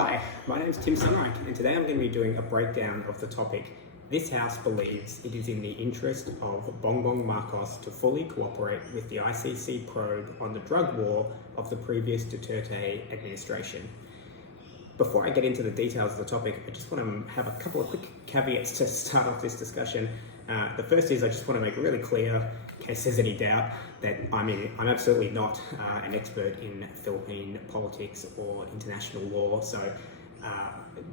Hi, my name is Tim Sonnreich, and today I'm going to be doing a breakdown of the topic, "This House believes it is in the interest of Bongbong Marcos to fully cooperate with the ICC probe on the drug war of the previous Duterte administration." Before I get into the details of the topic, I just want to have a couple of quick caveats to start off this discussion. The first is I just want to make it really clear, in case there's any doubt, that I'm absolutely not an expert in Philippine politics or international law, so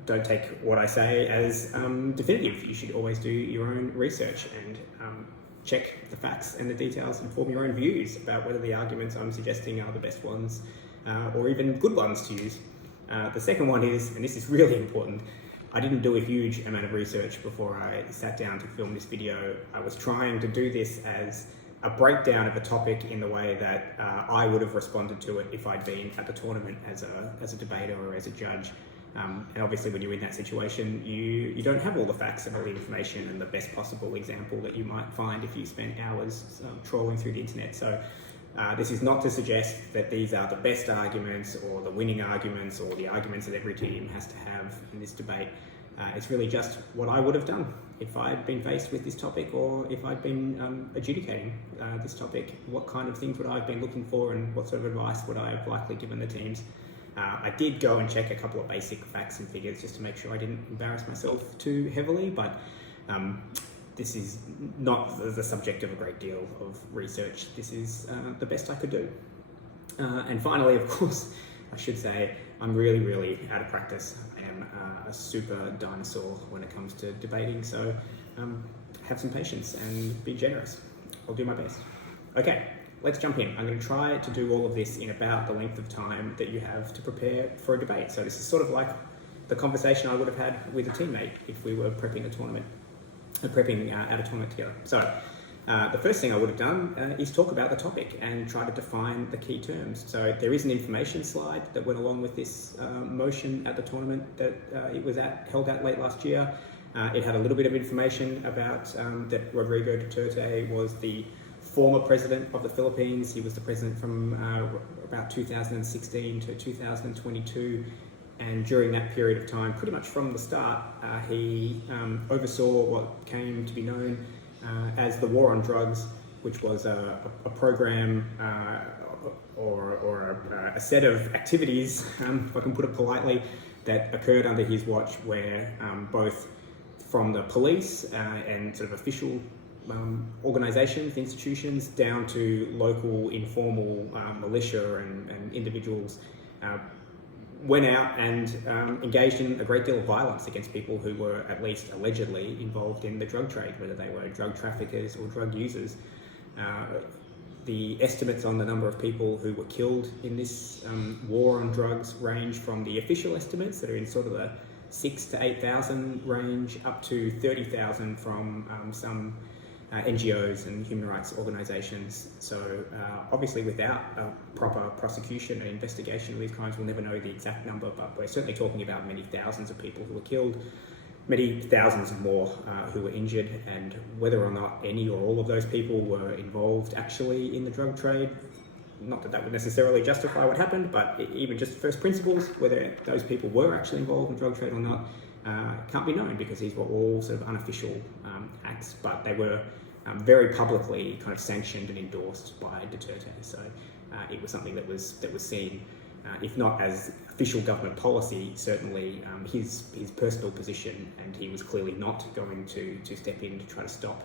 don't take what I say as definitive. You should always do your own research and check the facts and the details and form your own views about whether the arguments I'm suggesting are the best ones or even good ones to use. The second one is, and this is really important, I didn't do a huge amount of research before I sat down to film this video. I was trying to do this as a breakdown of a topic in the way that I would have responded to it if I'd been at the tournament as a debater or as a judge. And obviously when you're in that situation, you don't have all the facts and all the information and the best possible example that you might find if you spent hours trawling through the internet. So this is not to suggest that these are the best arguments or the winning arguments or the arguments that every team has to have in this debate. It's really just what I would have done if I'd been faced with this topic, or if I'd been adjudicating this topic. What kind of things would I have been looking for, and what sort of advice would I have likely given the teams? I did go and check a couple of basic facts and figures just to make sure I didn't embarrass myself too heavily, but this is not the subject of a great deal of research. This is the best I could do. And finally, of course, I should say I'm really out of practice. I am a super dinosaur when it comes to debating, so have some patience and be generous. I'll do my best. Okay, let's jump in. I'm going to try to do all of this in about the length of time that you have to prepare for a debate. So this is sort of like the conversation I would have had with a teammate if we were prepping a tournament. Prepping at a tournament together. So the first thing I would have done is talk about the topic and try to define the key terms. So there is an information slide that went along with this motion at the tournament that it was held at late last year. It had a little bit of information about that Rodrigo Duterte was the former president of the Philippines. He was the president from about 2016 to 2022. And during that period of time, pretty much from the start, he oversaw what came to be known as the War on Drugs, which was a program or a set of activities, if I can put it politely, that occurred under his watch, where both from the police and sort of official organisations, institutions, down to local informal militia and individuals, went out and engaged in a great deal of violence against people who were at least allegedly involved in the drug trade, whether they were drug traffickers or drug users. The estimates on the number of people who were killed in this war on drugs range from the official estimates that are in sort of the 6,000 to 8,000 range up to 30,000 from some NGOs and human rights organisations. So obviously without a proper prosecution and investigation of these crimes, we'll never know the exact number, but we're certainly talking about many thousands of people who were killed, many thousands more who were injured, and whether or not any or all of those people were involved actually in the drug trade, not that would necessarily justify what happened, but even just first principles, whether those people were actually involved in drug trade or not, can't be known, because these were all sort of unofficial acts, but they were very publicly kind of sanctioned and endorsed by Duterte. So it was something that was seen, if not as official government policy, certainly his personal position, and he was clearly not going to step in to try to stop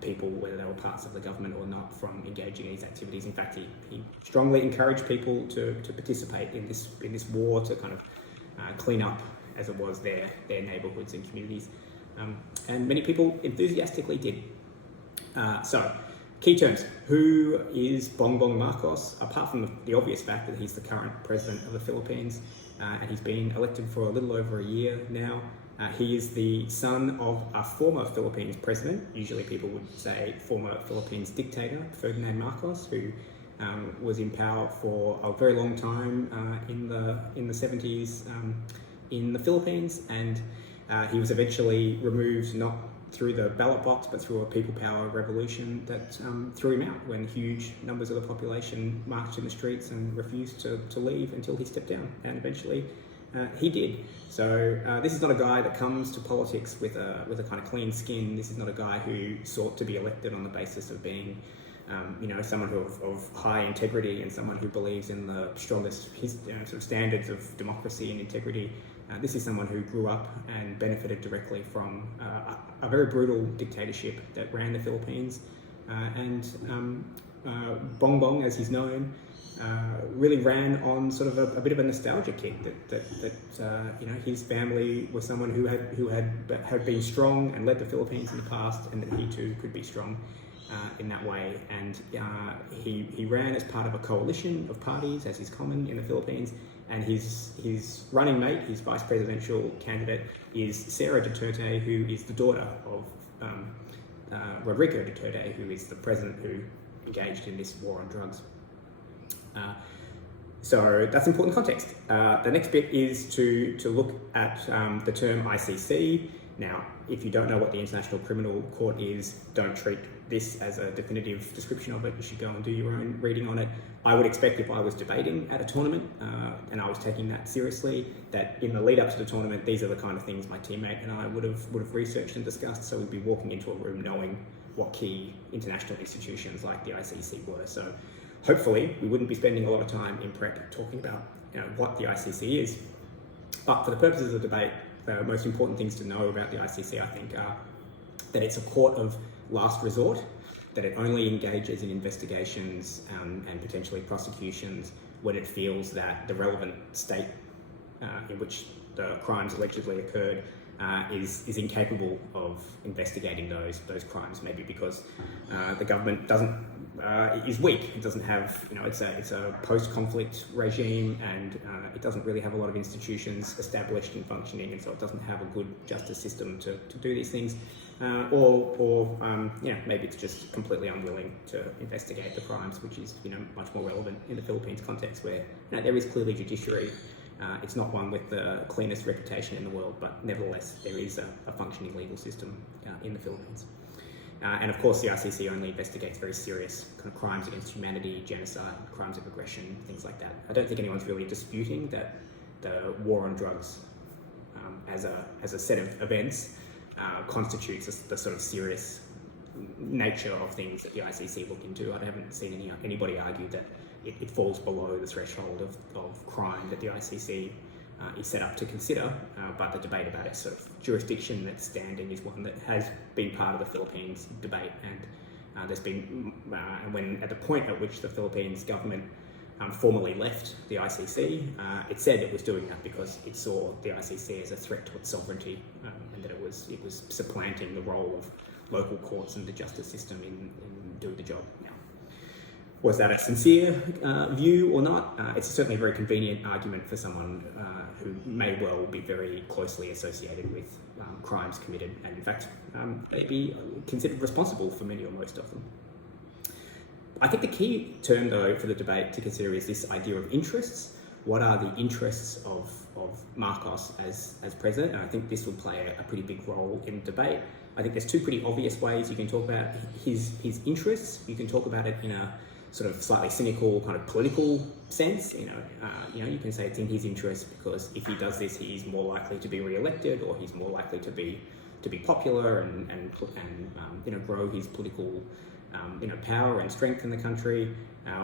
people, whether they were parts of the government or not, from engaging in these activities. In fact, he strongly encouraged people to participate in this war, to kind of clean up, as it was, their neighbourhoods and communities. And many people enthusiastically did. So, key terms. Who is Bongbong Marcos? Apart from the obvious fact that he's the current president of the Philippines, and he's been elected for a little over a year now. He is the son of a former Philippines president. Usually people would say former Philippines dictator, Ferdinand Marcos, who was in power for a very long time in the 70s in the Philippines, and he was eventually removed, not through the ballot box, but through a people power revolution that threw him out when huge numbers of the population marched in the streets and refused to leave until he stepped down. And eventually He did. So this is not a guy that comes to politics with a kind of clean skin. This is not a guy who sought to be elected on the basis of being, someone who of high integrity and someone who believes in the strongest sort of standards of democracy and integrity. This is someone who grew up and benefited directly from a very brutal dictatorship that ran the Philippines, and Bongbong, as he's known, really ran on sort of a bit of a nostalgia kick that his family was someone who had been strong and led the Philippines in the past, and that he too could be strong in that way. And he ran as part of a coalition of parties, as is common in the Philippines. And his running mate, his vice presidential candidate, is Sara Duterte, who is the daughter of Rodrigo Duterte, who is the president who engaged in this war on drugs. So that's important context. The next bit is to look at the term ICC. Now, if you don't know what the International Criminal Court is, don't treat this as a definitive description of it. You should go and do your own reading on it. I would expect if I was debating at a tournament and I was taking that seriously, that in the lead up to the tournament, these are the kind of things my teammate and I would have researched and discussed. So we'd be walking into a room knowing what key international institutions like the ICC were. So hopefully we wouldn't be spending a lot of time in prep talking about what the ICC is. But for the purposes of debate, the most important things to know about the ICC, I think, are that it's a court of last resort, that it only engages in investigations and potentially prosecutions when it feels that the relevant state in which the crimes allegedly occurred is incapable of investigating those crimes, maybe because the government is weak. It doesn't have, it's a post-conflict regime, and it doesn't really have a lot of institutions established and functioning, and so it doesn't have a good justice system to do these things, or maybe it's just completely unwilling to investigate the crimes, which is much more relevant in the Philippines context, where there is clearly judiciary. It's not one with the cleanest reputation in the world, but nevertheless, there is a functioning legal system in the Philippines. And of course, the ICC only investigates very serious kind of crimes against humanity, genocide, crimes of aggression, things like that. I don't think anyone's really disputing that the war on drugs as a set of events constitutes the sort of serious nature of things that the ICC look into. I haven't seen anybody argue that it falls below the threshold of crime that the ICC is set up to consider, but the debate about its sort of jurisdiction, its standing, is one that has been part of the Philippines debate. And there's been, when at the point at which the Philippines government formally left the ICC, it said it was doing that because it saw the ICC as a threat to its sovereignty, and that it was supplanting the role of local courts and the justice system in doing the job. Now, was that a sincere view or not? It's certainly a very convenient argument for someone who may well be very closely associated with crimes committed, and in fact may be considered responsible for many or most of them. I think the key term, though, for the debate to consider is this idea of interests. What are the interests of Marcos as president? And I think this will play a pretty big role in the debate. I think there's two pretty obvious ways you can talk about his interests. You can talk about it in a sort of slightly cynical kind of political sense. You can say it's in his interest because if he does this, he's more likely to be re-elected, or he's more likely to be popular and grow his political power and strength in the country.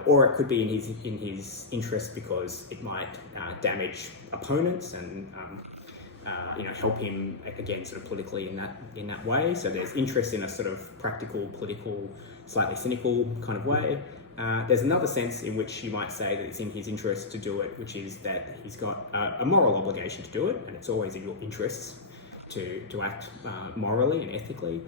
Or it could be in his interest because it might damage opponents and help him again sort of politically in that way. So there's interest in a sort of practical, political, slightly cynical kind of way. There's another sense in which you might say that it's in his interest to do it, which is that he's got a moral obligation to do it, and it's always in your interests to act morally and ethically.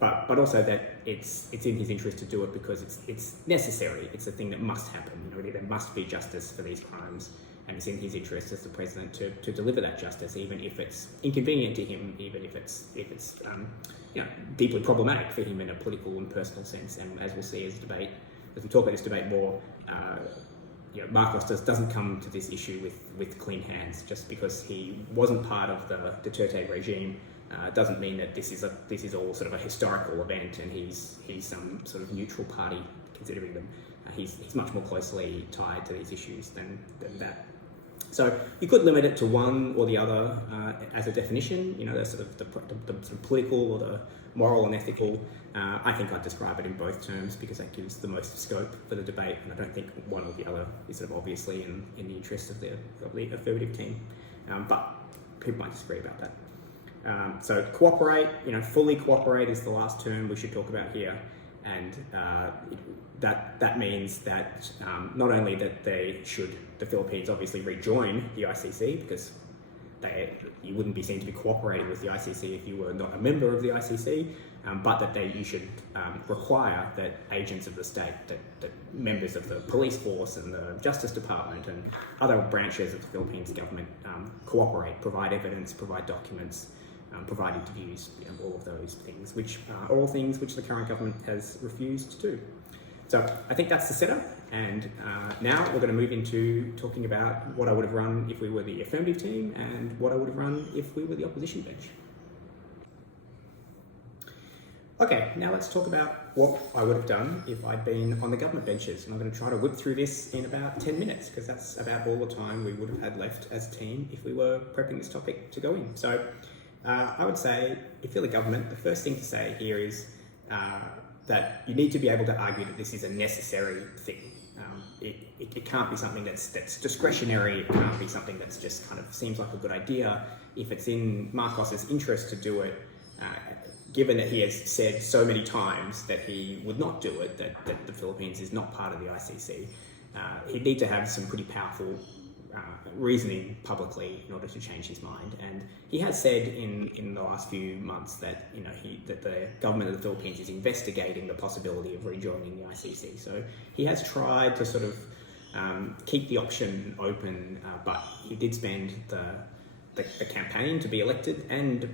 But also that it's in his interest to do it because it's necessary. It's a thing that must happen. There must be justice for these crimes, and it's in his interest as the president to deliver that justice, even if it's inconvenient to him, even if it's deeply problematic for him in a political and personal sense. And as we'll see as we talk about this debate more, Marcos doesn't come to this issue with clean hands. Just because he wasn't part of the Duterte regime doesn't mean that this is all sort of a historical event and he's some sort of neutral party considering them. He's much more closely tied to these issues than that. So you could limit it to one or the other as a definition, the sort of the sort of political or the moral and ethical. I think I'd describe it in both terms because that gives the most scope for the debate, and I don't think one or the other is sort of obviously in the interest of the affirmative team. But people might disagree about that. So cooperate, fully cooperate is the last term we should talk about here, and that means that not only that the Philippines obviously rejoin the ICC, because you wouldn't be seen to be cooperating with the ICC if you were not a member of the ICC, but that you should require that agents of the state, that members of the police force and the Justice Department and other branches of the Philippines government cooperate, provide evidence, provide documents, provide interviews, all of those things, which are all things which the current government has refused to do. So I think that's the setup, and now we're going to move into talking about what I would have run if we were the affirmative team and what I would have run if we were the opposition bench. Okay, now let's talk about what I would have done if I'd been on the government benches, and I'm going to try to whip through this in about 10 minutes because that's about all the time we would have had left as a team if we were prepping this topic to go in. So I would say, if you're the government, the first thing to say here is that you need to be able to argue that this is a necessary thing. It can't be something that's discretionary. It can't be something that's just kind of seems like a good idea. If it's in Marcos's interest to do it, given that he has said so many times that he would not do it, that the Philippines is not part of the ICC, he'd need to have some pretty powerful reasoning publicly in order to change his mind. And he has said in the last few months that that the government of the Philippines is investigating the possibility of rejoining the ICC. So he has tried to sort of keep the option open, but he did spend the campaign to be elected and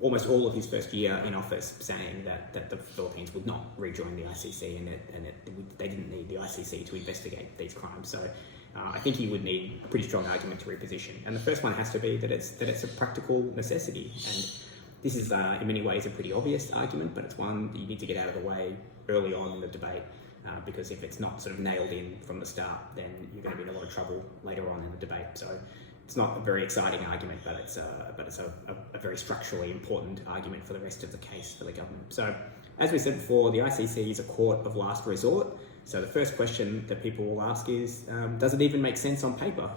almost all of his first year in office saying that the Philippines would not rejoin the ICC and that they didn't need the ICC to investigate these crimes. So I think he would need a pretty strong argument to reposition. And the first one has to be that it's a practical necessity. And this is in many ways a pretty obvious argument, but it's one that you need to get out of the way early on in the debate, because if it's not sort of nailed in from the start, then you're going to be in a lot of trouble later on in the debate. So it's not a very exciting argument, but it's a very structurally important argument for the rest of the case for the government. So as we said before, the ICC is a court of last resort. So the first question that people will ask is, does it even make sense on paper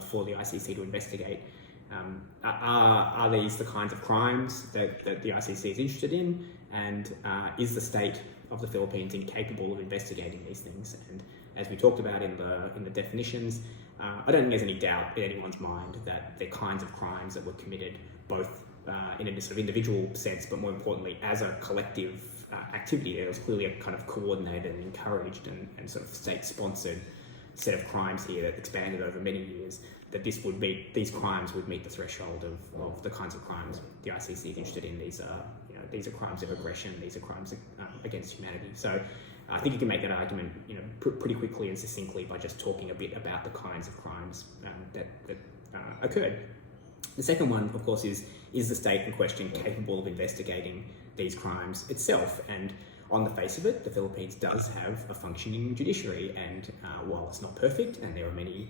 for the ICC to investigate? Are these the kinds of crimes that the ICC is interested in? And is the state of the Philippines incapable of investigating these things? And as we talked about in the definitions, I don't think there's any doubt in anyone's mind that the kinds of crimes that were committed, both in a sort of individual sense, but more importantly as a collective activity, there was clearly a kind of coordinated and encouraged and sort of state-sponsored set of crimes here that expanded over many years, that these crimes would meet the threshold of the kinds of crimes the ICC is interested in. These are crimes of aggression, these are crimes against humanity. So I think you can make that argument pretty quickly and succinctly by just talking a bit about the kinds of crimes that occurred. The second one, of course, is the state in question capable of investigating these crimes itself? And on the face of it, the Philippines does have a functioning judiciary, and while it's not perfect, and there are many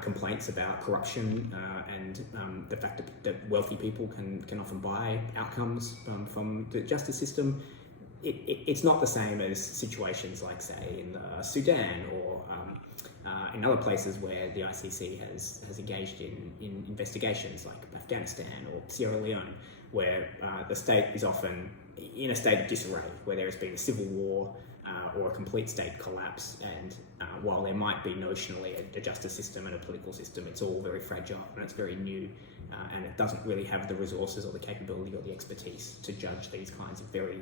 complaints about corruption and the fact that wealthy people can often buy outcomes from the justice system, it's not the same as situations like, say, in Sudan or in other places where the ICC has engaged in investigations like Afghanistan or Sierra Leone, where the state is often in a state of disarray, where there has been a civil war or a complete state collapse, and while there might be notionally a justice system and a political system, it's all very fragile and it's very new, and it doesn't really have the resources or the capability or the expertise to judge these kinds of very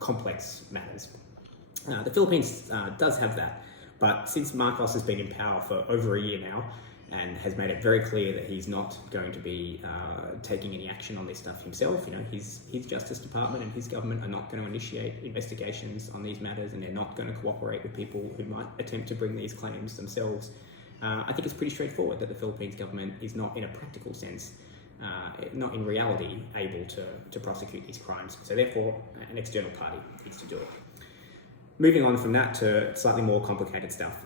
complex matters. The Philippines does have that, but since Marcos has been in power for over a year now, and has made it very clear that he's not going to be taking any action on this stuff himself. His Justice Department and his government are not going to initiate investigations on these matters, and they're not going to cooperate with people who might attempt to bring these claims themselves. I think it's pretty straightforward that the Philippines government is not, in a practical sense, not in reality, able to prosecute these crimes. So therefore, an external party needs to do it. Moving on from that to slightly more complicated stuff,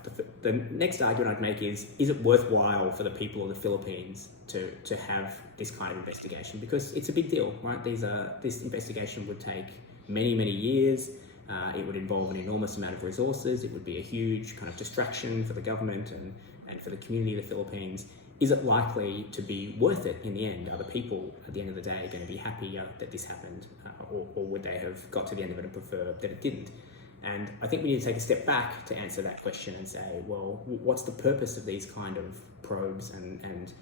the next argument I'd make is it worthwhile for the people of the Philippines to have this kind of investigation? Because it's a big deal, right? This investigation would take many, many years. It would involve an enormous amount of resources. It would be a huge kind of distraction for the government and for the community of the Philippines. Is it likely to be worth it in the end? Are the people at the end of the day going to be happier that this happened? Or would they have got to the end of it and prefer that it didn't? And I think we need to take a step back to answer that question and say, well, what's the purpose of these kind of probes and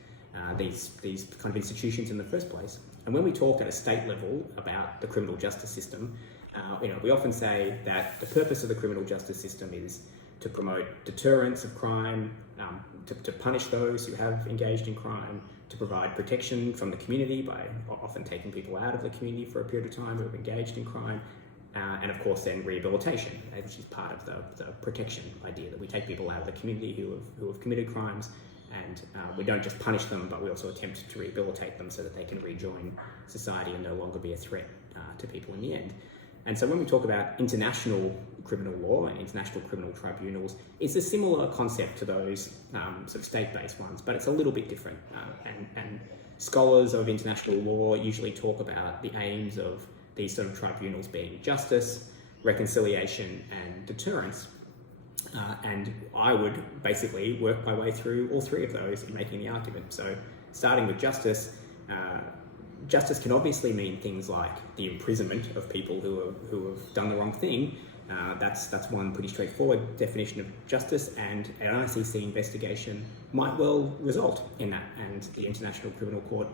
these kind of institutions in the first place? And when we talk at a state level about the criminal justice system, we often say that the purpose of the criminal justice system is to promote deterrence of crime, to punish those who have engaged in crime, to provide protection from the community by often taking people out of the community for a period of time who have engaged in crime, and of course then rehabilitation, which is part of the protection idea, that we take people out of the community who have committed crimes, and we don't just punish them, but we also attempt to rehabilitate them so that they can rejoin society and no longer be a threat to people in the end. And so when we talk about international criminal law and international criminal tribunals, it's a similar concept to those sort of state-based ones, but it's a little bit different. And scholars of international law usually talk about the aims of these sort of tribunals being justice, reconciliation, and deterrence. And I would basically work my way through all three of those in making the argument. So starting with justice, justice can obviously mean things like the imprisonment of people who have done the wrong thing. That's one pretty straightforward definition of justice, and an ICC investigation might well result in that. And the International Criminal Court,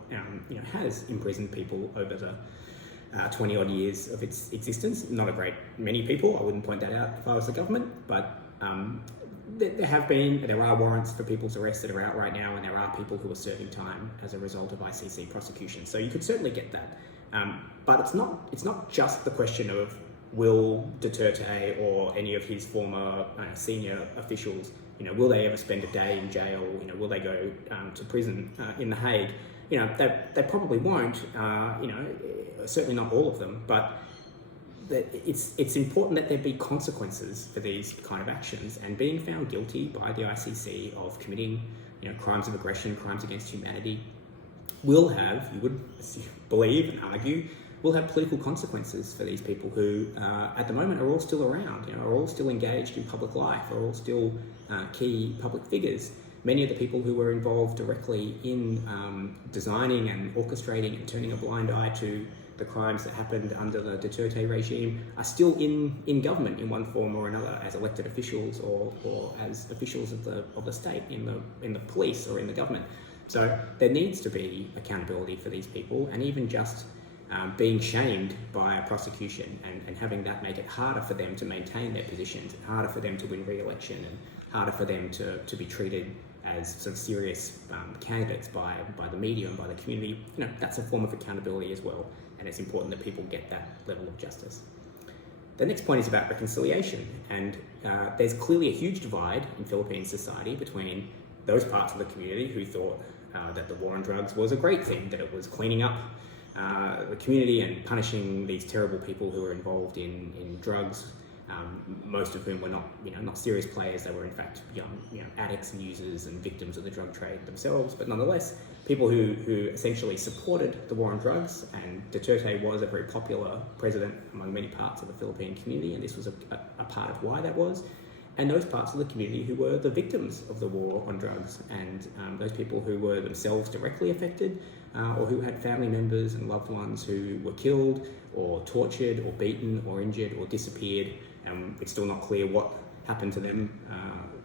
has imprisoned people over the 20 odd years of its existence. Not a great many people. I wouldn't point that out if I was the government, but there are warrants for people's arrests that are out right now, and there are people who are serving time as a result of ICC prosecution. So you could certainly get that. But it's not just the question of will Duterte or any of his former senior officials, will they ever spend a day in jail? Will they go to prison in The Hague? They probably won't. Certainly not all of them, but it's important that there be consequences for these kind of actions, and being found guilty by the ICC of committing crimes of aggression, crimes against humanity, will have, you would believe and argue, will have political consequences for these people who at the moment are all still around, are all still engaged in public life, are all still key public figures. Many of the people who were involved directly in designing and orchestrating and turning a blind eye to the crimes that happened under the Duterte regime are still in government in one form or another, as elected officials or as officials of the state in the police or in the government. So there needs to be accountability for these people, and even just being shamed by a prosecution and having that make it harder for them to maintain their positions, and harder for them to win re-election, and harder for them to be treated as sort of serious candidates by the media and by the community. That's a form of accountability as well, and it's important that people get that level of justice. The next point is about reconciliation, and there's clearly a huge divide in Philippine society between those parts of the community who thought that the war on drugs was a great thing, that it was cleaning up the community and punishing these terrible people who were involved in drugs, most of whom were not serious players. They were in fact young addicts and users and victims of the drug trade themselves, but nonetheless people who essentially supported the war on drugs. And Duterte was a very popular president among many parts of the Philippine community, and this was a part of why that was. And those parts of the community who were the victims of the war on drugs, and those people who were themselves directly affected, or who had family members and loved ones who were killed or tortured or beaten or injured or disappeared. It's still not clear what happened to them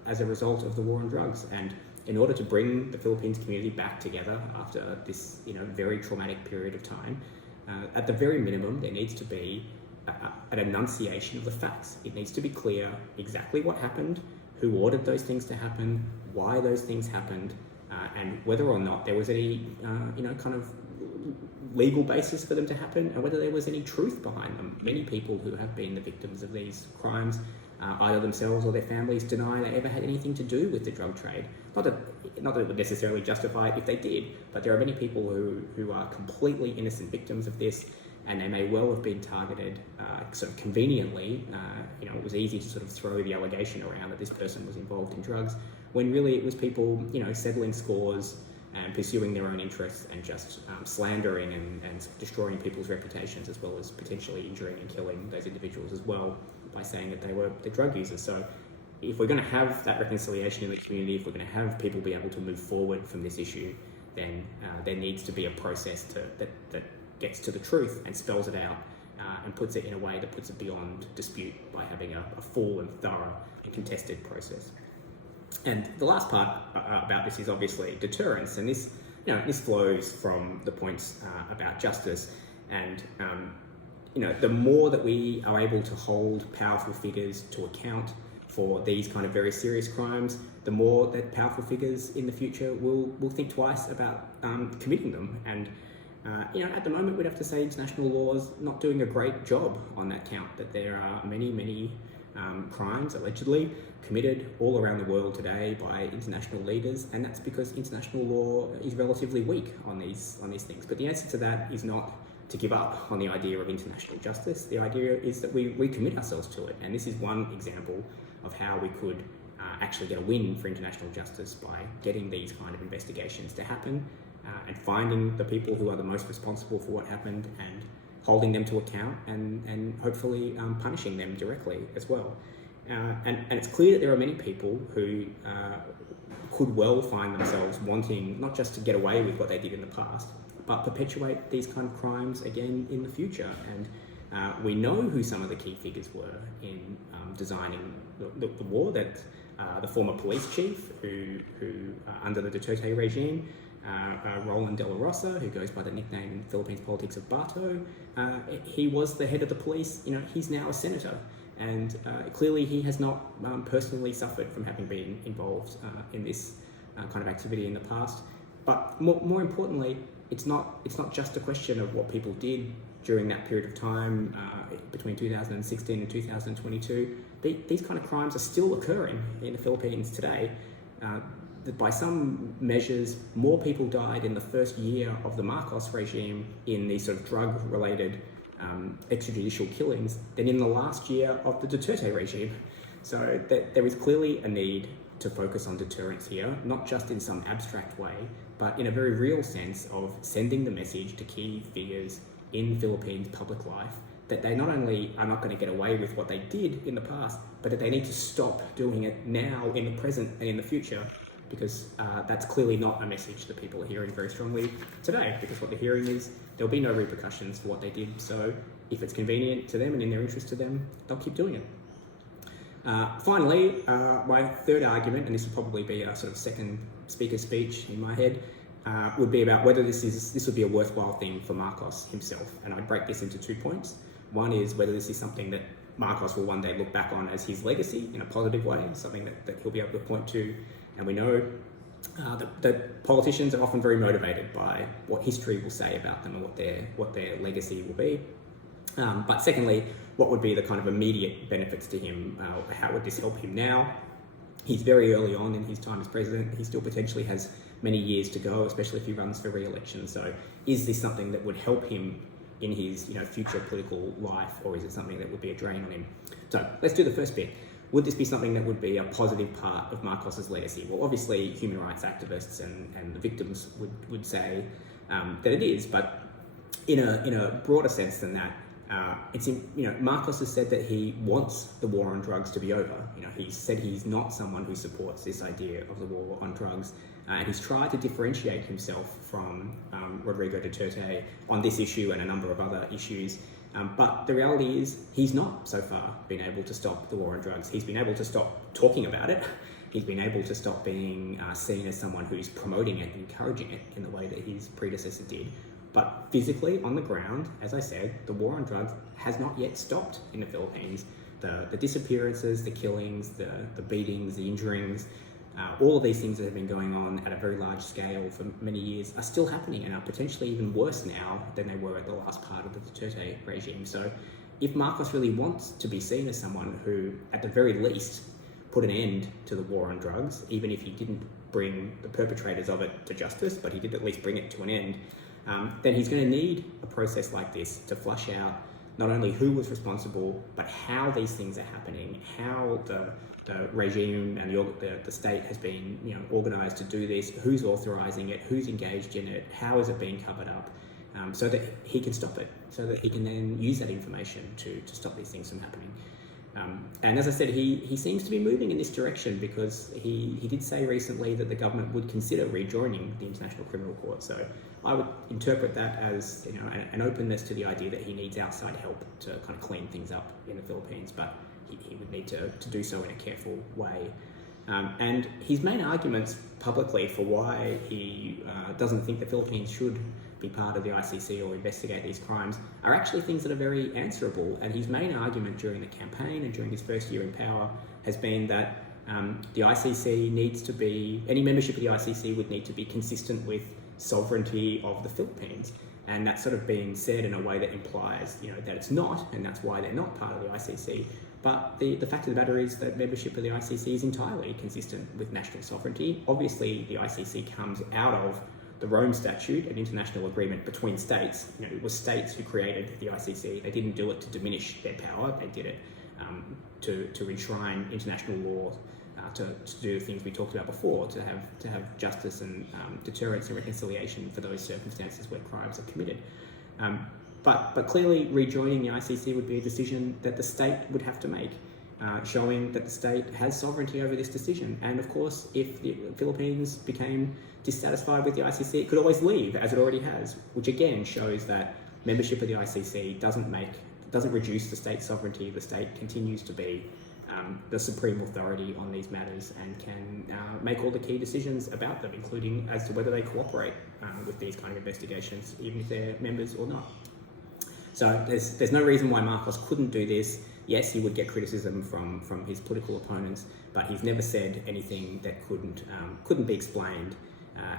as a result of the war on drugs. And in order to bring the Philippines community back together after this very traumatic period of time, at the very minimum there needs to be an enunciation of the facts. It needs to be clear exactly what happened, who ordered those things to happen, why those things happened, and whether or not there was any kind of legal basis for them to happen, and whether there was any truth behind them. Many people who have been the victims of these crimes, either themselves or their families, deny they ever had anything to do with the drug trade. Not that it would necessarily justify it if they did, but there are many people who are completely innocent victims of this, and they may well have been targeted sort of conveniently. It was easy to sort of throw the allegation around that this person was involved in drugs, when really it was people, settling scores and pursuing their own interests and just slandering and destroying people's reputations, as well as potentially injuring and killing those individuals as well by saying that they were the drug users. So if we're going to have that reconciliation in the community, if we're going to have people be able to move forward from this issue, then there needs to be a process that gets to the truth and spells it out and puts it in a way that puts it beyond dispute by having a full and thorough and contested process. And the last part about this is obviously deterrence, and this flows from the points about justice. And the more that we are able to hold powerful figures to account for these kind of very serious crimes, the more that powerful figures in the future will think twice about committing them. And at the moment, we'd have to say international law is not doing a great job on that count, that there are many crimes allegedly committed all around the world today by international leaders, and that's because international law is relatively weak on these things. But the answer to that is not to give up on the idea of international justice. The idea is that we recommit ourselves to it, and this is one example of how we could actually get a win for international justice by getting these kind of investigations to happen and finding the people who are the most responsible for what happened and holding them to account and hopefully punishing them directly as well. And it's clear that there are many people who could well find themselves wanting not just to get away with what they did in the past, but perpetuate these kind of crimes again in the future. And we know who some of the key figures were in designing the war, that the former police chief who under the Duterte regime, Roland De La Rosa, who goes by the nickname in Philippines politics of Bato, he was the head of the police. He's now a senator, and clearly he has not personally suffered from having been involved in this kind of activity in the past. But more importantly, it's not just a question of what people did during that period of time between 2016 and 2022. These kind of crimes are still occurring in the Philippines today. By some measures, more people died in the first year of the Marcos regime in these sort of drug-related extrajudicial killings than in the last year of the Duterte regime. So there is clearly a need to focus on deterrence here, not just in some abstract way, but in a very real sense of sending the message to key figures in Philippines public life that they not only are not going to get away with what they did in the past, but that they need to stop doing it now, in the present and in the future, because that's clearly not a message that people are hearing very strongly today, because what they're hearing is there'll be no repercussions for what they did, so if it's convenient to them and in their interest to them, they'll keep doing it. Finally, my third argument, and this will probably be a sort of second speaker speech in my head, would be about whether this would be a worthwhile thing for Marcos himself. And I'd break this into 2 points. One is whether this is something that Marcos will one day look back on as his legacy in a positive way, something that he'll be able to point to. And we know that politicians are often very motivated by what history will say about them and what their legacy will be. But secondly, what would be the kind of immediate benefits to him? How would this help him now? He's very early on in his time as president. He still potentially has many years to go, especially if he runs for re-election. So is this something that would help him in his future political life, or is it something that would be a drain on him? So let's do the first bit. Would this be something that would be a positive part of Marcos's legacy? Well, obviously human rights activists and the victims would say that it is, but in a broader sense than that, Marcos has said that he wants the war on drugs to be over. He said he's not someone who supports this idea of the war on drugs, and he's tried to differentiate himself from Rodrigo Duterte on this issue and a number of other issues. But the reality is he's not so far been able to stop the war on drugs. He's been able to stop talking about it. He's been able to stop being seen as someone who's promoting it, encouraging it in the way that his predecessor did. But physically, on the ground, as I said, the war on drugs has not yet stopped in the Philippines. The disappearances, the killings, the beatings, the injurings, all of these things that have been going on at a very large scale for many years are still happening and are potentially even worse now than they were at the last part of the Duterte regime. So if Marcos really wants to be seen as someone who, at the very least, put an end to the war on drugs, even if he didn't bring the perpetrators of it to justice, but he did at least bring it to an end, then he's going to need a process like this to flush out not only who was responsible, but how these things are happening, how the regime and the state has been organised to do this, who's authorising it, who's engaged in it, how is it being covered up, so that he can stop it, so that he can then use that information to stop these things from happening. And as I said, he seems to be moving in this direction, because he did say recently that the government would consider rejoining the International Criminal Court. So I would interpret that as an openness to the idea that he needs outside help to kind of clean things up in the Philippines, but he would need to do so in a careful way. And his main arguments publicly for why he doesn't think the Philippines should be part of the ICC or investigate these crimes are actually things that are very answerable. And his main argument during the campaign and during his first year in power has been that the ICC needs to be, any membership of the ICC would need to be consistent with sovereignty of the Philippines. And that's sort of being said in a way that implies, that it's not, and that's why they're not part of the ICC. But the fact of the matter is that membership of the ICC is entirely consistent with national sovereignty. Obviously, the ICC comes out of the Rome Statute, an international agreement between states. It was states who created the ICC. They didn't do it to diminish their power. They did it to enshrine international law, to do the things we talked about before, to have justice and deterrence and reconciliation for those circumstances where crimes are committed. But clearly, rejoining the ICC would be a decision that the state would have to make, showing that the state has sovereignty over this decision. And of course, if the Philippines became dissatisfied with the ICC, it could always leave, as it already has, which again shows that membership of the ICC doesn't reduce the state's sovereignty. The state continues to be the supreme authority on these matters and can make all the key decisions about them, including as to whether they cooperate with these kind of investigations, even if they're members or not. So there's no reason why Marcos couldn't do this. Yes, he would get criticism from his political opponents, but he's never said anything that couldn't be explained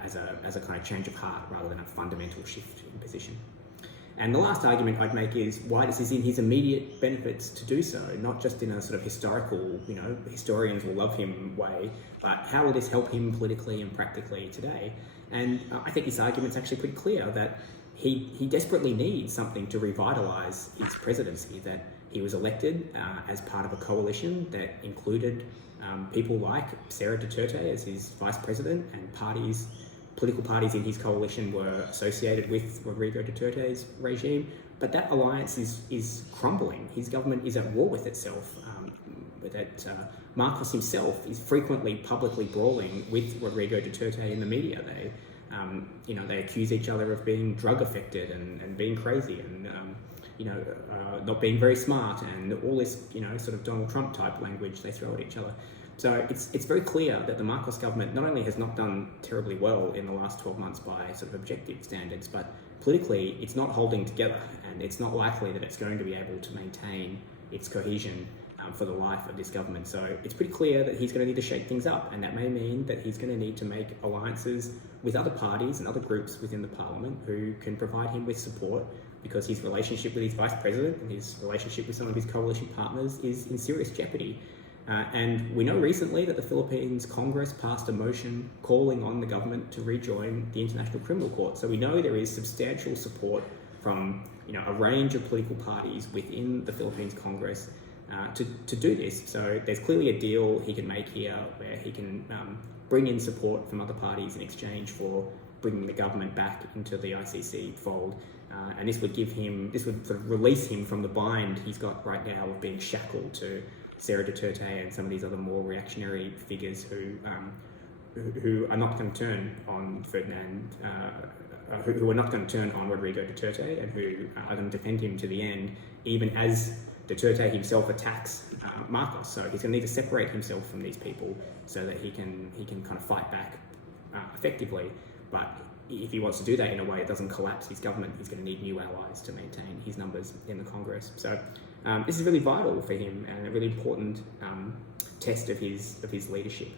as a kind of change of heart rather than a fundamental shift in position. And the last argument I'd make is why this is in his immediate benefits to do so, not just in a sort of historical, historians will love him way, but how will this help him politically and practically today? And I think this argument's actually pretty clear that he desperately needs something to revitalise his presidency, that he was elected as part of a coalition that included people like Sarah Duterte as his vice president, and political parties in his coalition were associated with Rodrigo Duterte's regime. But that alliance is crumbling. His government is at war with itself. Marcos himself is frequently publicly brawling with Rodrigo Duterte in the media. They accuse each other of being drug affected and being crazy and not being very smart, and all this sort of Donald Trump type language they throw at each other. So it's very clear that the Marcos government not only has not done terribly well in the last 12 months by sort of objective standards, but politically it's not holding together, and it's not likely that it's going to be able to maintain its cohesion for the life of this government. So it's pretty clear that he's going to need to shake things up, and that may mean that he's going to need to make alliances with other parties and other groups within the parliament who can provide him with support, because his relationship with his vice president and his relationship with some of his coalition partners is in serious jeopardy. And we know recently that the Philippines Congress passed a motion calling on the government to rejoin the International Criminal Court. So we know there is substantial support from a range of political parties within the Philippines Congress to do this. So there's clearly a deal he can make here where he can bring in support from other parties in exchange for bringing the government back into the ICC fold. And this would sort of release him from the bind he's got right now of being shackled to Sarah Duterte and some of these other more reactionary figures who are not going to turn on Ferdinand, who are not going to turn on Rodrigo Duterte, and who are going to defend him to the end, even as Duterte himself attacks Marcos. So he's going to need to separate himself from these people so that he can kind of fight back effectively. But if he wants to do that in a way that doesn't collapse his government, he's going to need new allies to maintain his numbers in the Congress. So this is really vital for him and a really important test of his leadership.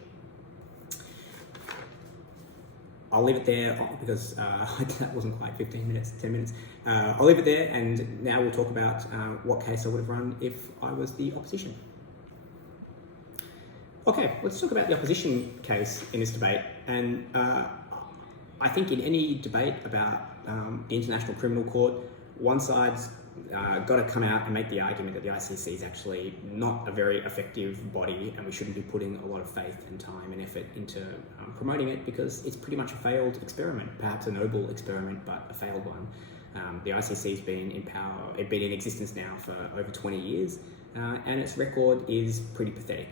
I'll leave it there because that wasn't quite 15 minutes, 10 minutes. I'll leave it there, and now we'll talk about what case I would have run if I was the opposition. Okay, let's talk about the opposition case in this debate. And I think in any debate about the International Criminal Court, one side's got to come out and make the argument that the ICC is actually not a very effective body, and we shouldn't be putting a lot of faith and time and effort into promoting it, because it's pretty much a failed experiment, perhaps a noble experiment, but a failed one. The ICC's been in existence now for over 20 years, and its record is pretty pathetic.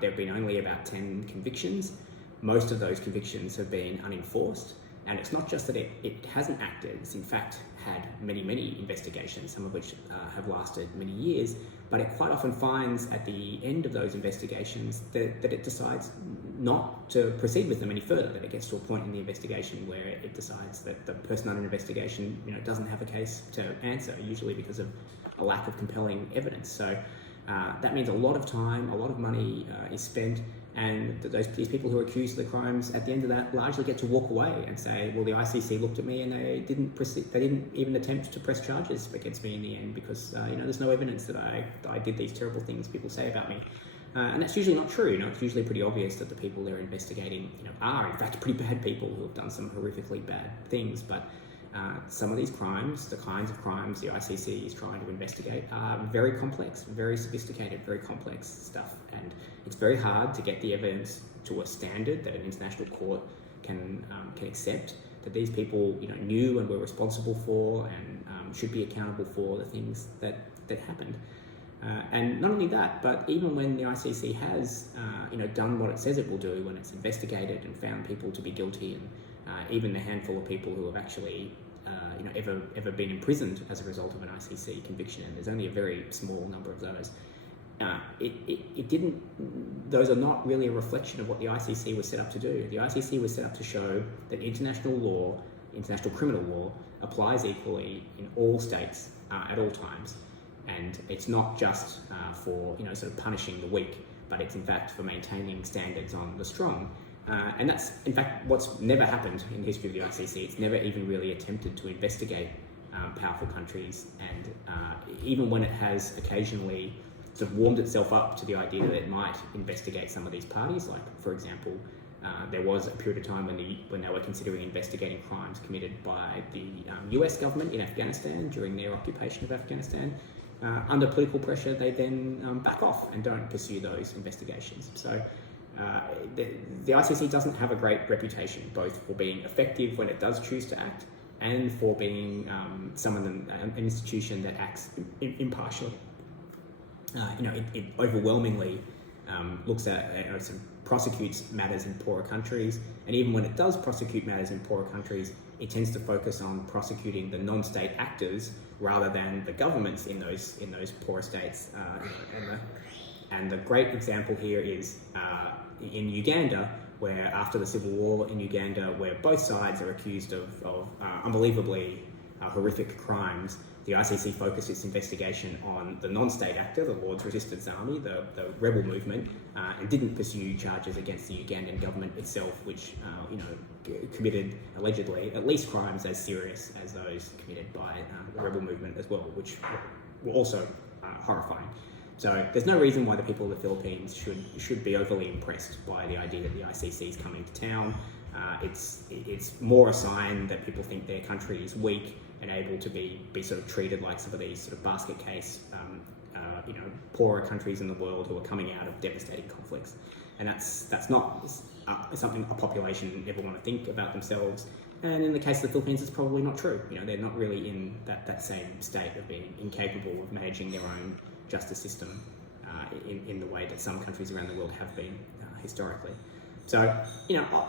There have been only about 10 convictions. Most of those convictions have been unenforced, and it's not just that it hasn't acted, it's in fact had many investigations, some of which have lasted many years, but it quite often finds at the end of those investigations that it decides not to proceed with them any further, that it gets to a point in the investigation where it decides that the person under investigation doesn't have a case to answer, usually because of a lack of compelling evidence. So that means a lot of time, a lot of money is spent, and these people who are accused of the crimes at the end of that largely get to walk away and say, well, the ICC looked at me and they didn't even attempt to press charges against me in the end, because there's no evidence that I did these terrible things people say about me. And that's usually not true. It's usually pretty obvious that the people they're investigating are in fact pretty bad people who have done some horrifically bad things, but some of these crimes, the kinds of crimes the ICC is trying to investigate, are very complex, very sophisticated, very complex stuff, and it's very hard to get the evidence to a standard that an international court can accept, that these people knew and were responsible for and should be accountable for the things that happened. And not only that, but even when the ICC has done what it says it will do, when it's investigated and found people to be guilty, and even the handful of people who have actually ever been imprisoned as a result of an ICC conviction, and there's only a very small number of those, those are not really a reflection of what the ICC was set up to do. The ICC was set up to show that international law, international criminal law, applies equally in all states at all times. And it's not just for sort of punishing the weak, but it's in fact for maintaining standards on the strong. And that's in fact what's never happened in the history of the ICC. It's never even really attempted to investigate powerful countries, and even when it has occasionally sort of warmed itself up to the idea that it might investigate some of these parties, like for example, there was a period of time when they were considering investigating crimes committed by the US government in Afghanistan during their occupation of Afghanistan. Under political pressure, they then back off and don't pursue those investigations. So the ICC doesn't have a great reputation, both for being effective when it does choose to act, and for being an institution that acts impartially. It overwhelmingly looks at, sort of prosecutes matters in poorer countries, and even when it does prosecute matters in poorer countries, it tends to focus on prosecuting the non-state actors rather than the governments in those poorer states. And the great example here is in Uganda, where after the civil war in Uganda, where both sides are accused of unbelievably horrific crimes, the ICC focused its investigation on the non-state actor, the Lord's Resistance Army, the rebel movement, and didn't pursue charges against the Ugandan government itself, which committed allegedly at least crimes as serious as those committed by the rebel movement as well, which were also horrifying. So there's no reason why the people of the Philippines should be overly impressed by the idea that the ICC is coming to town. It's more a sign that people think their country is weak and able to be sort of treated like some of these sort of basket case, poorer countries in the world who are coming out of devastating conflicts. And that's not something a population ever want to think about themselves. And in the case of the Philippines, it's probably not true. They're not really in that same state of being incapable of managing their own justice system in the way that some countries around the world have been historically. So,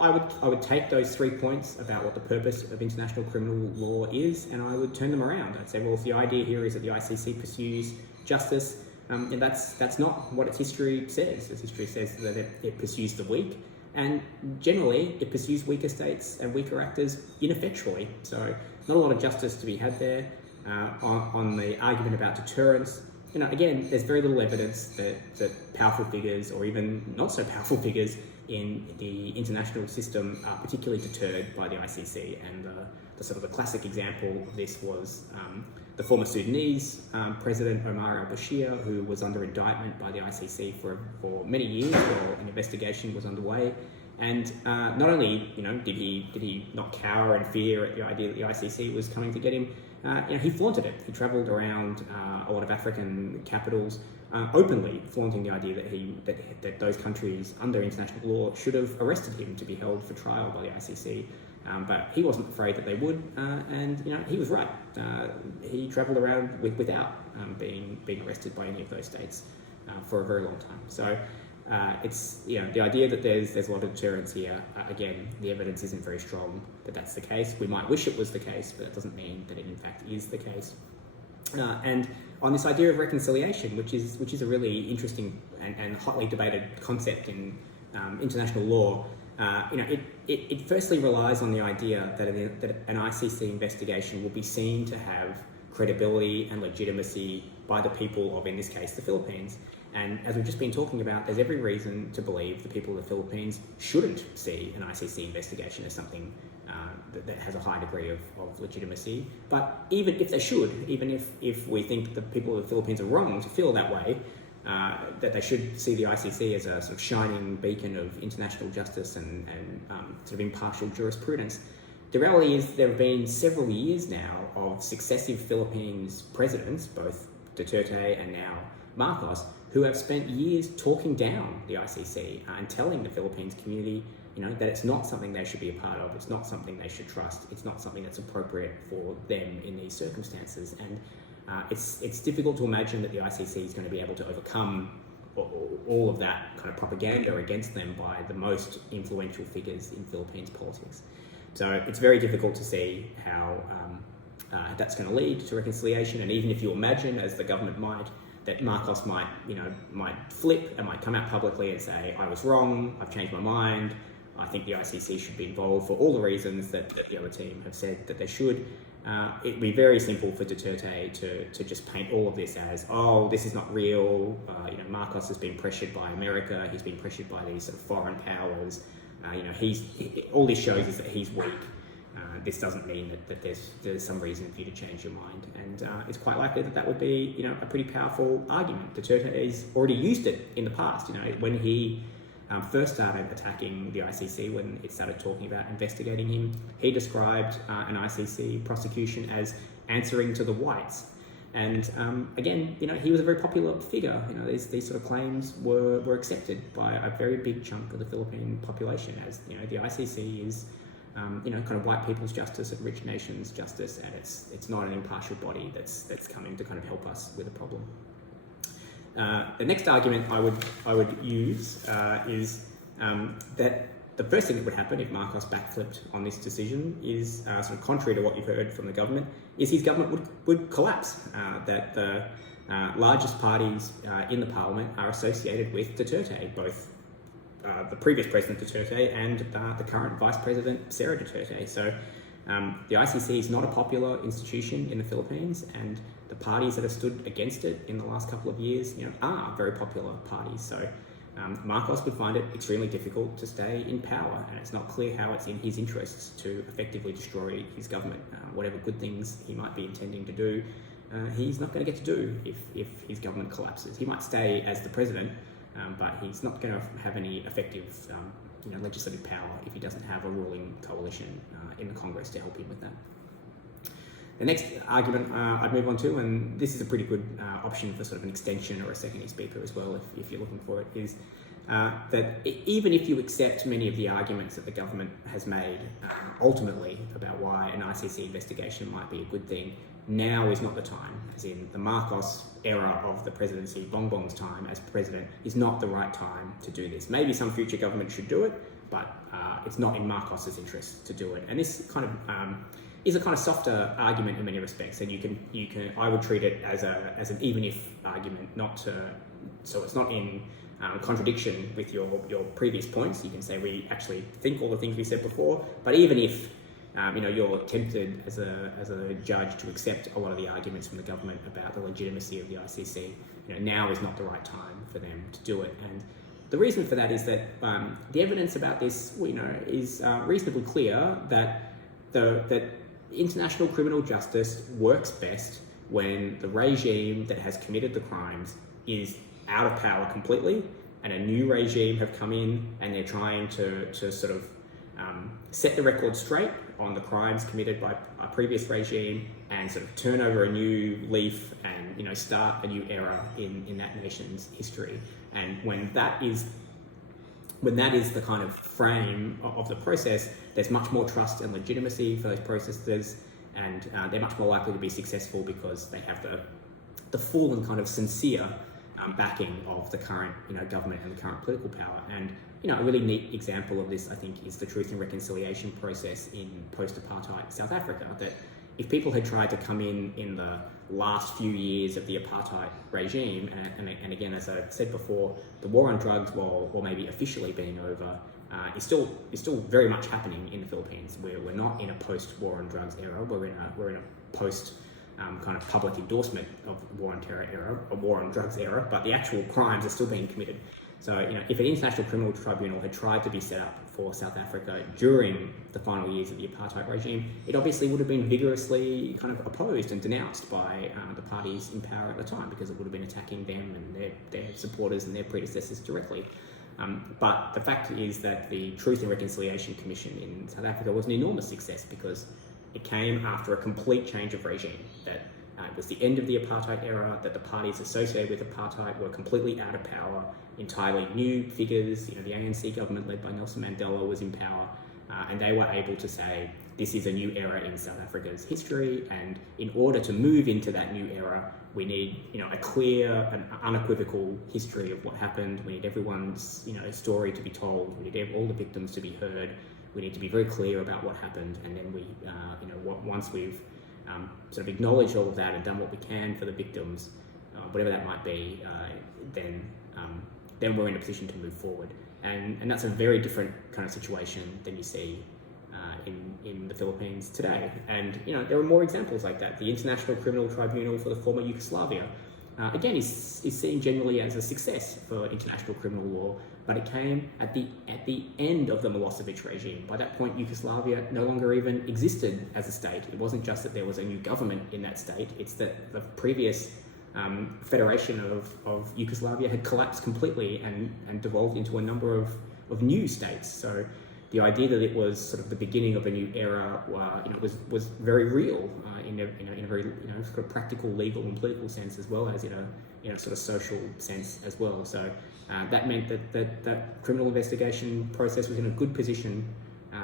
I would take those 3 points about what the purpose of international criminal law is, and I would turn them around. I'd say, well, if the idea here is that the ICC pursues justice, and that's not what its history says. Its history says that it pursues the weak, and generally it pursues weaker states and weaker actors ineffectually. So, not a lot of justice to be had there. On the argument about deterrence, again, there's very little evidence that powerful figures, or even not so powerful figures in the international system, are particularly deterred by the ICC. And the sort of the classic example of this was the former Sudanese President Omar al-Bashir, who was under indictment by the ICC for many years while an investigation was underway. And not only did he not cower in fear at the idea that the ICC was coming to get him, he flaunted it. He travelled around a lot of African capitals, openly flaunting the idea that those countries under international law should have arrested him to be held for trial by the ICC. But he wasn't afraid that they would, and he was right. He travelled around without being arrested by any of those states for a very long time. So it's the idea that there's a lot of deterrence here. Again, the evidence isn't very strong that that's the case. We might wish it was the case, but it doesn't mean that it in fact is the case. And on this idea of reconciliation, which is a really interesting and hotly debated concept in international law, it firstly relies on the idea that an ICC investigation will be seen to have credibility and legitimacy by the people of, in this case, the Philippines. And as we've just been talking about, there's every reason to believe the people of the Philippines shouldn't see an ICC investigation as something that has a high degree of legitimacy. But even if they should, even if we think the people of the Philippines are wrong to feel that way, that they should see the ICC as a sort of shining beacon of international justice and sort of impartial jurisprudence. The reality is there have been several years now of successive Philippines presidents, both Duterte and now Marcos, who have spent years talking down the ICC and telling the Philippines community, that it's not something they should be a part of, it's not something they should trust, it's not something that's appropriate for them in these circumstances. And it's difficult to imagine that the ICC is going to be able to overcome all of that kind of propaganda against them by the most influential figures in Philippines politics. So it's very difficult to see how that's going to lead to reconciliation. And even if you imagine, as the government might, that Marcos might flip and might come out publicly and say, I was wrong, I've changed my mind, I think the ICC should be involved for all the reasons that the other team have said that they should. It'd be very simple for Duterte to just paint all of this as, this is not real. Marcos has been pressured by America. He's been pressured by these sort of foreign powers. All this shows is that he's weak. This doesn't mean that there's some reason for you to change your mind. And it's quite likely that would be, a pretty powerful argument. Duterte has already used it in the past. When he first started attacking the ICC, when it started talking about investigating him, he described an ICC prosecution as answering to the whites. And again, he was a very popular figure. These sort of claims were accepted by a very big chunk of the Philippine population as, the ICC is, kind of white people's justice and rich nations' justice, and it's not an impartial body that's coming to kind of help us with a problem. The next argument I would use is that the first thing that would happen if Marcos backflipped on this decision is, sort of contrary to what you've heard from the government, is his government would collapse, that the largest parties in the parliament are associated with Duterte, both the previous president Duterte and the current vice president Sara Duterte. So the ICC is not a popular institution in the Philippines, and the parties that have stood against it in the last couple of years, are very popular parties. So Marcos would find it extremely difficult to stay in power, and it's not clear how it's in his interests to effectively destroy his government. Whatever good things he might be intending to do, he's not going to get to do if his government collapses. He might stay as the president, but he's not going to have any effective legislative power if he doesn't have a ruling coalition in the Congress to help him with that. The next argument I'd move on to, and this is a pretty good option for sort of an extension or a secondary speaker as well if you're looking for it, is that even if you accept many of the arguments that the government has made ultimately about why an ICC investigation might be a good thing, now is not the time, as in the Marcos era of the presidency, Bongbong's time as president, is not the right time to do this. Maybe some future government should do it, but it's not in Marcos's interest to do it. And this kind of is a kind of softer argument in many respects, and I would treat it as an even if argument, so it's not in contradiction with your previous points. You can say we actually think all the things we said before, but even if you're tempted as a judge to accept a lot of the arguments from the government about the legitimacy of the ICC, now is not the right time for them to do it. And the reason for that is that the evidence about this, is reasonably clear that that international criminal justice works best when the regime that has committed the crimes is out of power completely, and a new regime have come in, and they're trying to sort of set the record straight on the crimes committed by a previous regime and sort of turn over a new leaf and, you know, start a new era in that nation's history. And when that is the kind of frame of the process, there's much more trust and legitimacy for those processes, and they're much more likely to be successful because they have the full and kind of sincere backing of the current, you know, government and the current political power. And, you know, a really neat example of this, I think, is the Truth and Reconciliation process in post-apartheid South Africa. That if people had tried to come in the last few years of the apartheid regime, and again, as I said before, the war on drugs, while maybe officially being over, is still very much happening in the Philippines. We're not in a post-war on drugs era. We're in a post kind of public endorsement of war on terror era, a war on drugs era, but the actual crimes are still being committed. So, you know, if an international criminal tribunal had tried to be set up for South Africa during the final years of the apartheid regime, it obviously would have been vigorously kind of opposed and denounced by the parties in power at the time, because it would have been attacking them and their supporters and their predecessors directly. But the fact is that the Truth and Reconciliation Commission in South Africa was an enormous success, because it came after a complete change of regime. That it was the end of the apartheid era, that the parties associated with apartheid were completely out of power, entirely new figures. You know, the ANC government led by Nelson Mandela was in power, and they were able to say, this is a new era in South Africa's history, and in order to move into that new era, we need, you know, a clear and unequivocal history of what happened. We need everyone's, you know, story to be told. We need all the victims to be heard. We need to be very clear about what happened, and then we, you know, once we've sort of acknowledged all of that and done what we can for the victims, whatever that might be, then we're in a position to move forward. And that's a very different kind of situation than you see in the Philippines today. And, you know, there are more examples like that. The International Criminal Tribunal for the former Yugoslavia, again, is seen generally as a success for international criminal law, but it came at the end of the Milosevic regime. By that point, Yugoslavia no longer even existed as a state. It wasn't just that there was a new government in that state, it's that the previous federation of Yugoslavia had collapsed completely and devolved into a number of new states. So the idea that it was sort of the beginning of a new era, you know, was very real in a very, you know, sort of practical, legal, and political sense, as well as in a sort of social sense as well. So that meant that criminal investigation process was in a good position,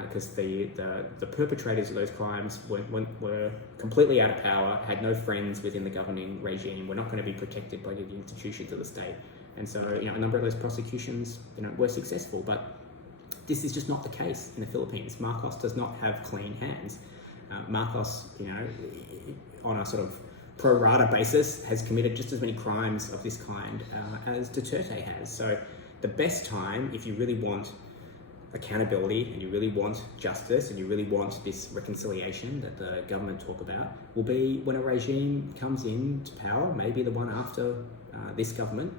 because the perpetrators of those crimes were completely out of power, had no friends within the governing regime, were not going to be protected by the institutions of the state, and so, you know, a number of those prosecutions, you know, were successful. But this is just not the case in the Philippines. Marcos does not have clean hands. Marcos, you know, on a sort of pro rata basis, has committed just as many crimes of this kind as Duterte has. So the best time, if you really want accountability and you really want justice and you really want this reconciliation that the government talk about, will be when a regime comes into power, maybe the one after this government,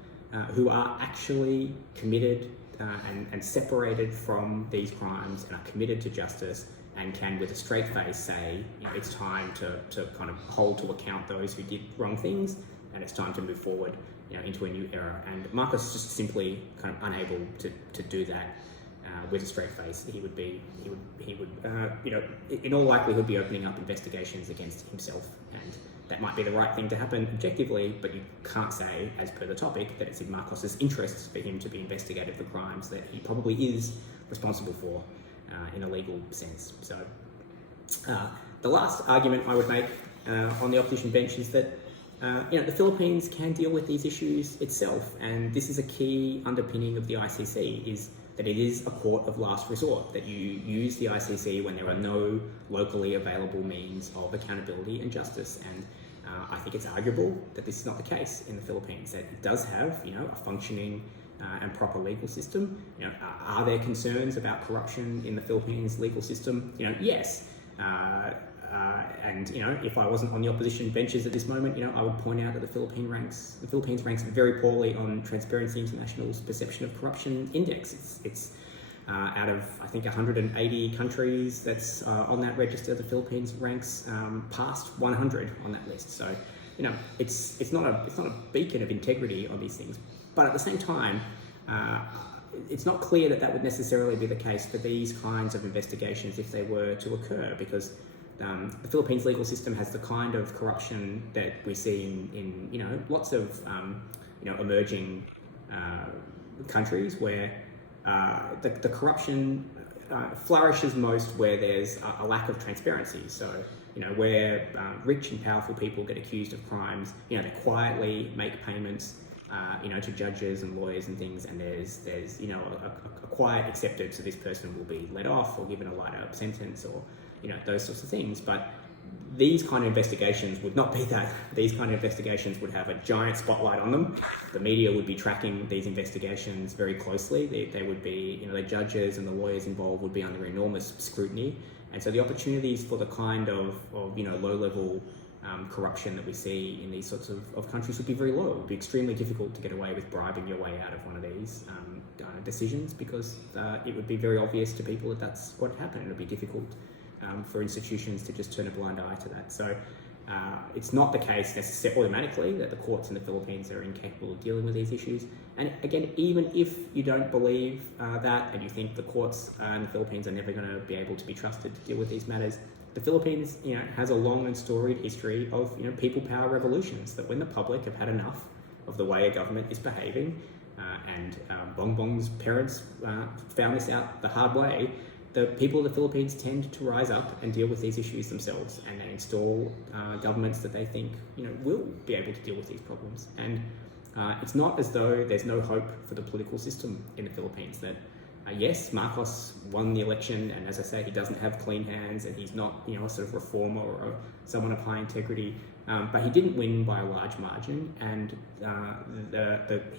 who are actually committed and separated from these crimes and are committed to justice, and can with a straight face say, you know, it's time to kind of hold to account those who did wrong things, and it's time to move forward, you know, into a new era. And Marcos is just simply kind of unable to do that with a straight face. He would, you know, in all likelihood be opening up investigations against himself, and that might be the right thing to happen objectively, but you can't say, as per the topic, that it's in Marcos's interests for him to be investigated for crimes that he probably is responsible for in a legal sense. So the last argument I would make on the opposition bench is that you know, the Philippines can deal with these issues itself, and this is a key underpinning of the ICC, is that it is a court of last resort, that you use the ICC when there are no locally available means of accountability and justice. And I think it's arguable that this is not the case in the Philippines, that it does have, you know, a functioning and proper legal system. You know, are there concerns about corruption in the Philippines legal system? You know, yes. And, you know, if I wasn't on the opposition benches at this moment, you know, I would point out that the Philippines ranks very poorly on Transparency International's Perception of Corruption Index. It's out of, I think, 180 countries that's on that register, the Philippines ranks past 100 on that list. So, you know, it's not a beacon of integrity on these things. But at the same time, it's not clear that that would necessarily be the case for these kinds of investigations if they were to occur, because the Philippines legal system has the kind of corruption that we see in lots of emerging countries where the corruption flourishes most where there's a lack of transparency. So where rich and powerful people get accused of crimes, they quietly make payments to judges and lawyers and things, and there's a quiet acceptance that this person will be let off or given a lighter sentence, or those sorts of things. But these kind of investigations would not be that. These kind of investigations would have a giant spotlight on them. The media would be tracking these investigations very closely. They would be, the judges and the lawyers involved would be under enormous scrutiny. And so the opportunities for the kind of low-level corruption that we see in these sorts of countries would be very low. It would be extremely difficult to get away with bribing your way out of one of these decisions, because it would be very obvious to people that that's what happened. It would be difficult for institutions to just turn a blind eye to that. So it's not the case necessarily automatically that the courts in the Philippines are incapable of dealing with these issues. And again, even if you don't believe that, and you think the courts in the Philippines are never going to be able to be trusted to deal with these matters, the Philippines, has a long and storied history of, people power revolutions, that when the public have had enough of the way a government is behaving, and Bongbong's parents found this out the hard way, the people of the Philippines tend to rise up and deal with these issues themselves, and they install governments that they think, will be able to deal with these problems. And it's not as though there's no hope for the political system in the Philippines. That yes, Marcos won the election, and as I say, he doesn't have clean hands, and he's not, a sort of reformer or someone of high integrity. But he didn't win by a large margin, and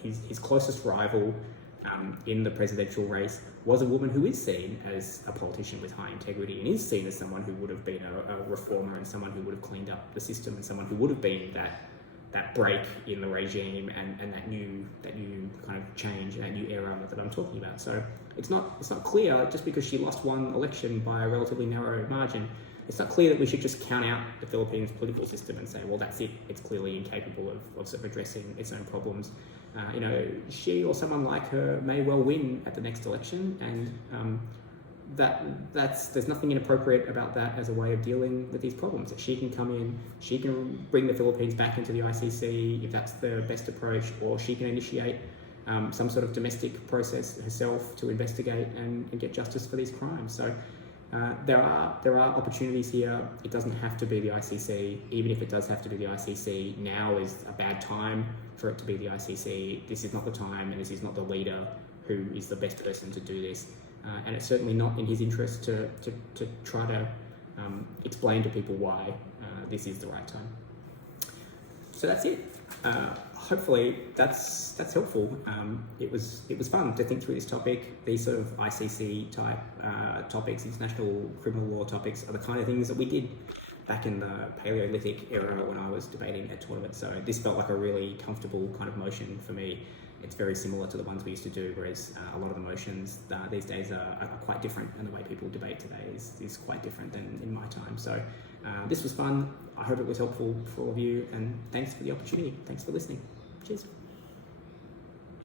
his closest rival in the presidential race was a woman who is seen as a politician with high integrity, and is seen as someone who would have been a reformer, and someone who would have cleaned up the system, and someone who would have been that break in the regime and that new kind of change, that new era that I'm talking about. So it's not clear, just because she lost one election by a relatively narrow margin, it's not clear that we should just count out the Philippines political system and say, well, that's it. It's clearly incapable of sort of addressing its own problems. She or someone like her may well win at the next election, and there's nothing inappropriate about that as a way of dealing with these problems. That she can come in, she can bring the Philippines back into the ICC if that's the best approach, or she can initiate some sort of domestic process herself to investigate and get justice for these crimes. So there are opportunities here. It doesn't have to be the ICC. Even if it does have to be the ICC, now is a bad time for it to be the ICC. This is not the time, and this is not the leader who is the best person to do this. And it's certainly not in his interest to try to explain to people why this is the right time. So that's it. Hopefully that's helpful. It was fun to think through this topic. These sort of ICC type topics, international criminal law topics, are the kind of things that we did back in the Paleolithic era when I was debating at tournament. So this felt like a really comfortable kind of motion for me. It's very similar to the ones we used to do, whereas a lot of the motions these days are quite different, and the way people debate today is quite different than in my time. So this was fun. I hope it was helpful for all of you, and thanks for the opportunity. Thanks for listening. Cheers.